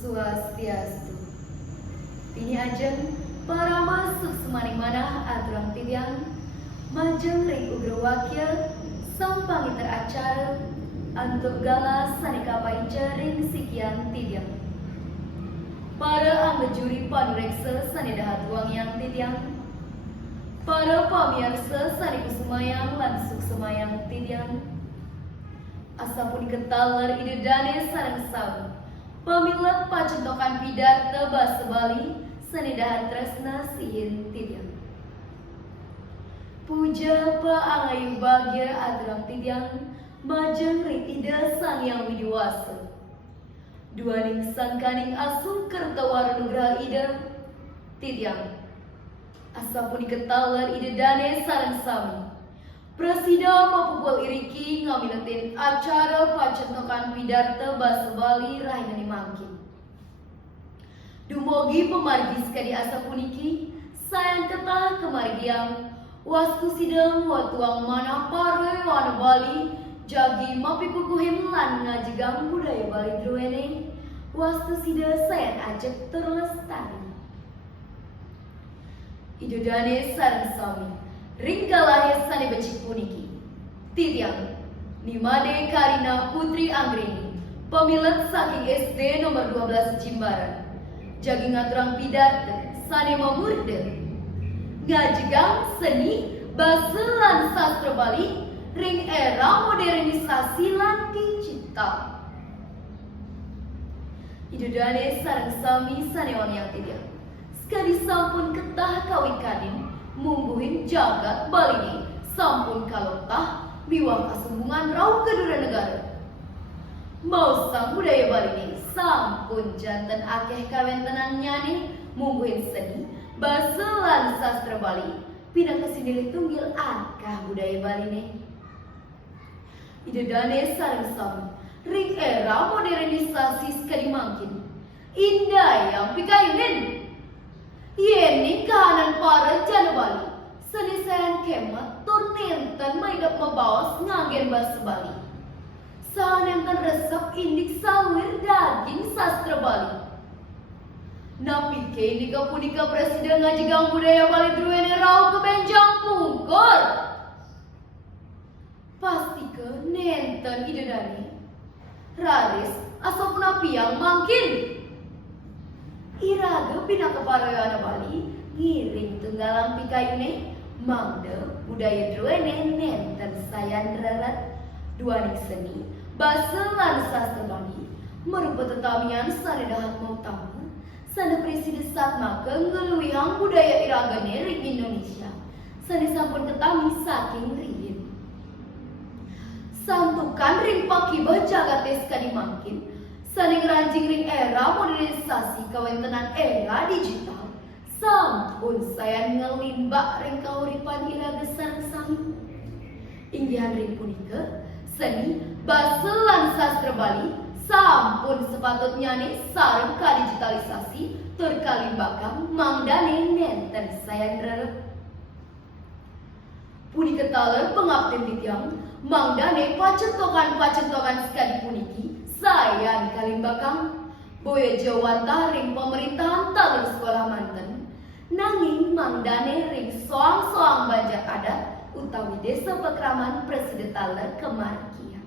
Swastiastu. Ini ajeng para masuk semaning manah aturang tidiang majeng ring ugra wakil sampang teracara untuk galas saneka painca ring sikian tidiang. Para anggejuri panureksa sanedahat wang yang tidiang. Para pamirsa saniku semayang lansuk semayang tidiang. Asapun ketalar ide dane sarang sabu. Pamilat pacentokan pidarta basa Bali sanedahan tresna sihin tidiang. Puja pa angayu bagya adrang tidiang majeng ring ida sang yang widiwasa. Duaning sangkaning asung kertawar nugraha ida tidiang. Asapun ketalar ide dane sarang sami. Presida mapupul iriki ngamilatin acara pacentokan pidarta basa Bali rahinani mangkin. Dumogi pemargi sekali asa puniki, sayang ketah kemargiang, wasku sidang watuang mana pare wana Bali, jagi mapikukuhim lan ngajegang budaya Bali druene, wastu sida sayang ajak terlestari. Idodane sarang sami. Ringkalahe sane becik puniki. Tidiang Nimade Karina Putri Anggreni, pemilat saking SD nomor 12 Jimbaran. Jagi ngaturang pidarta sane mamurde. Ngajegang seni basa lan sastra Bali ring era modernisasi lan digital. Idodane sareng sami sane wanyang tidiang. Sekali sampun ketah kawikanin mungguhin jagat Balini sampun kalotah miwah kasumbungan rauh kedua negara. Mau sang budaya Balini sampun jantan akeh kawentenan nyani mungguhin seni basa lan sastra Bali pindah kesini tunggil akah budaya Balini. Idodane sareng sami ring era modernisasi sekali mangkin indah yang pikayunin. Yeni kahanan para jana Bali senisayan kemat tur nenten maidap mabawas ngagen basa Bali. Sahanenten resep indik sawir daging sastra Bali. Napike indika punika presiden ngajegang budaya Bali druene rau kebenjang pungkur. Pastike nenten idedani. Raris asok napiang mangkin. Iraga pinakaparayana Bali ngiring tunggalang pikayune mangda budaya druene nenten sayan rerat duaning seni basa lan sastra Bali merupa tetamian sanedahat mau tamu sana presiden satma ngeluihang budaya iragane ring Indonesia sane sampun ketami saking riyin santukan ring pakibah jagates kadi mangkin saling ranjing ring era modernisasi kawentenan era digital sampun saya ngelimbak ring kauripan iraga sareng sami inggihan ring punika seni basa lan sastra Bali sampun sepatutnya nih sareng ka digitalisasi tur kalimbakang mangdane nenten saya nrelep punika taler pengabden tidiang mangdane pacentokan sekali puniki saya kalimbakang boya jawanta ring pemerintahan taler sekolah manten nanging mangdane ring soang-soang banjar adat utawi desa pekraman presiden taler kemarkia.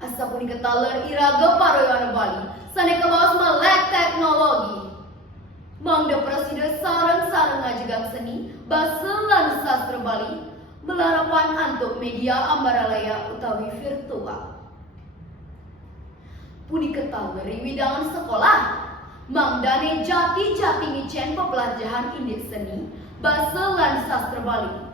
Asapun ketaler iraga paroyana Bali sane kebawas melek teknologi. Mangda presiden sareng-sareng ngajegang seni basa lan sastra Bali melarapan antuk media ambaralaya utawi virtual. Puni ketaler widangan sekolah mangdane jati-jati ngicen pembelajaran indik seni basa lan sastra Bali.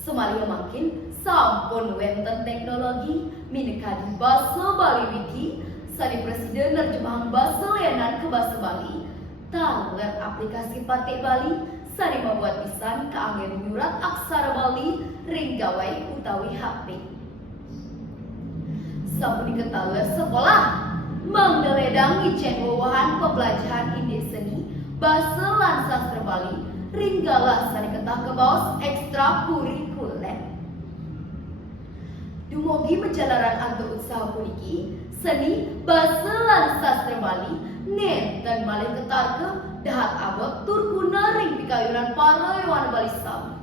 Semaliha makin sampun wenten teknologi minekadi basa Bali wiki sani presiden nerjemahan basa layanan ke basa Bali taler aplikasi Patik Bali sani membuat pisan keanggen nyurat aksara Bali ring gawai utawi HP. Sampun diketaler sekolah mangdaledang ngicen wawahan pembelajaran indik seni basa lan sastra Bali ring galas sani ketah kebaos ekstrakurikuler. Dumugi menjalaran antuk usaha puniki, seni basa lan sastra Bali nenten malih ketarke dahat abot tur guna ring pikayunan para Yohan Bali sami.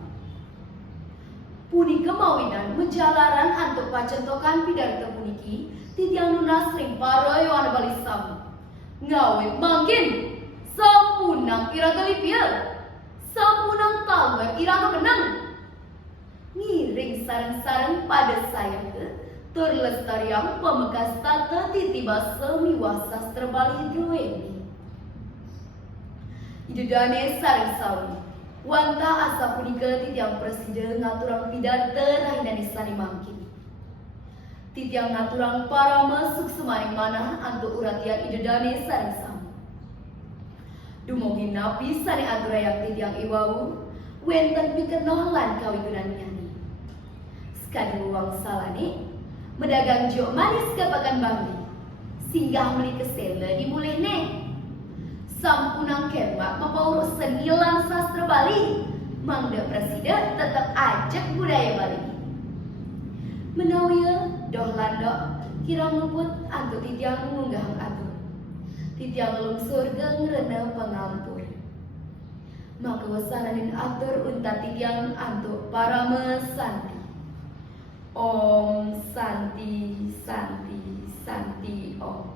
Punika mawinan menjalaran antuk pacentokan pidarta puniki titiang nunas ring para Yohan Bali sami. Ngawit mangkin sampunang iraga lipia, sampunang tawer iraga menang. Ngiring sarang-sarang pada sayang ke tur lestariang pemekas tata titiba semiwah sastra Bali Dweni. Idedane sareng sawi wanta asa punika titiang presiden ngaturang pidarta rahindani sani mangkin. Titiang ngaturang para masuk semaring manah antuk uratian idedane sareng sawi. Dumugi napi sani aturayang titiang iwau wenten pikenoh lan kawigunan nyani. Sekali uang salani medagang jok manis ke Pakan Bangli singgah meli kesela dimulai nih. Sampunang kemak mapaurus seni lan sastra Bali mangda presiden tetap ajak budaya Bali. Menawia doh landok kira luput antuk titiang munggah atur. Titiang lungsur gengrena pengampur. Maka wasaranin atur unta titiang antuk para mesanti. Om Santi Santi Santi Om.